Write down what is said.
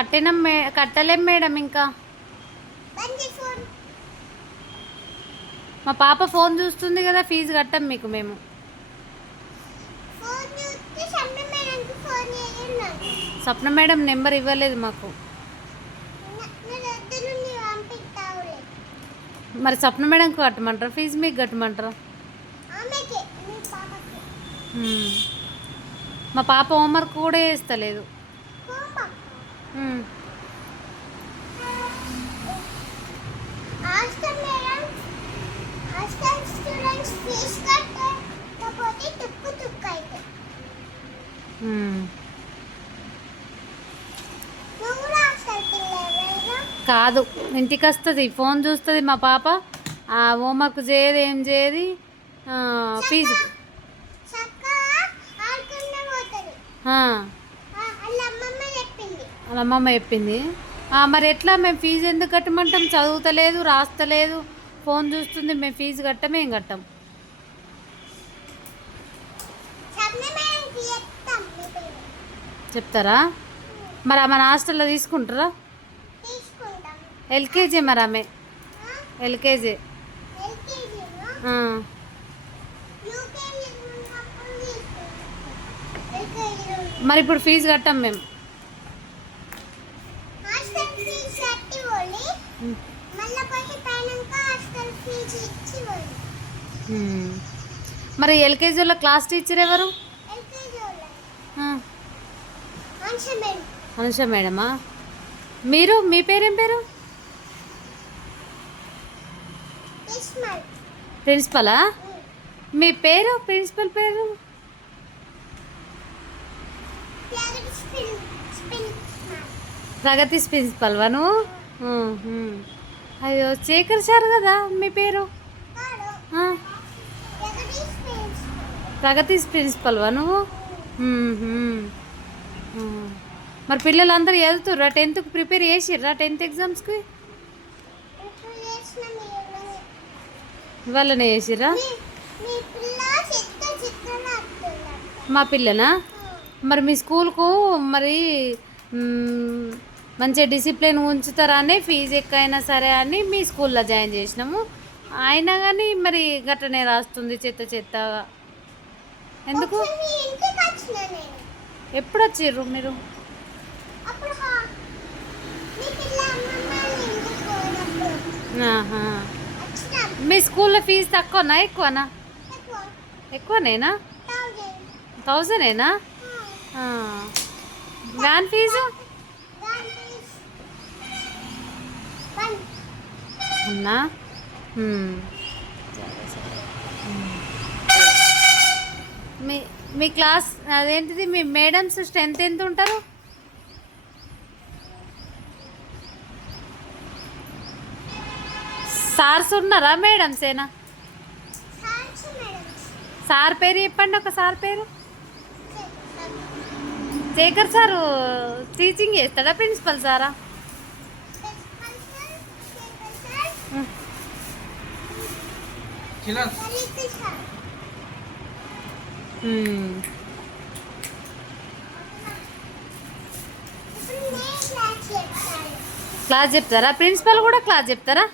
కట్టలేం madam ఇంకా. మా పాప ఫోన్ చూస్తుంది కదా, ఫీజు కట్టం మీకు మేము. స్వప్న మేడం నెంబర్ ఇవ్వలేదు మాకు. మరి స్వప్న మేడంకి కట్టమంటారా ఫీజు, మీకు కట్టమంటారా? మా పాప హోంవర్క్ కూడా చేస్తలేదు. కాదు, ఇంటికి వస్తుంది, ఫోన్ చూస్తుంది మా పాప. హోంవర్క్ చేయదు, ఏం చేయదు. ఫీజు వాళ్ళ అమ్మమ్మ చెప్పింది. మరి ఎట్లా మేము ఫీజు ఎందుకు కట్టమంటాం? చదువుతలేదు, రాస్తలేదు, ఫోన్ చూస్తుంది, మేము ఫీజు కట్టమేం కట్టాం. చెప్తారా? మరి మన హాస్టల్లో తీసుకుంటారా? ఎల్కేజీ మరి ఆమె ఎల్కేజీ. మరి ఇప్పుడు ఫీజు కట్టాం మేము. మరి ఎల్కేజీలో క్లాస్ టీచర్ ఎవరు? అనుష మేడమా? మీరు, మీ పేరేం పేరు? ప్రిన్సిపలా? మీ పేరు, ప్రిన్సిపల్ పేరు? ప్రగతి ప్రిన్సిపల్ వా నువ్వు? అయ్యో, శేఖర్ సార్ కదా మీ పేరు. ప్రగతి ప్రిన్సిపల్ వా నువ్వు? మరి పిల్లలందరూ చదువుతుర్రా? 10th ప్రిపేర్ చేసిర్రా? 10th ఎగ్జామ్స్కి ఇవాళనే చేసిర్రా? మా పిల్లనా? మరి మీ స్కూల్కు మరి మంచిగా డిసిప్లిన్ ఉంచుతారని ఫీజు ఎక్కువైనా సరే అని మీ స్కూల్లో జాయిన్ చేసినాము. అయినా కానీ మరి గట్టనే రాస్తుంది చెత్త చెత్తగా. ఎందుకు? ఎప్పుడు వచ్చిర్రు మీరు? మీ స్కూల్లో ఫీజు తక్కువనా ఎక్కువనా? ఎక్కువనేనా? 1000ఏనా? వ్యాన్ ఫీజు అన్నా? మీ క్లాస్ అదేంటిది, మీ మేడమ్స్ స్ట్రెంత్ ఎంత ఉంటారు? సార్స్ ఉన్నారా, మేడమ్సేనా? సార్ పేరు చెప్పండి, ఒక సార్ పేరు. శేఖర్ సారు టీచింగ్ చేస్తాడా? ప్రిన్సిపల్ సారా? క్లాస్ చెప్తారా? ప్రిన్సిపల్ కూడా క్లాస్ చెప్తారా?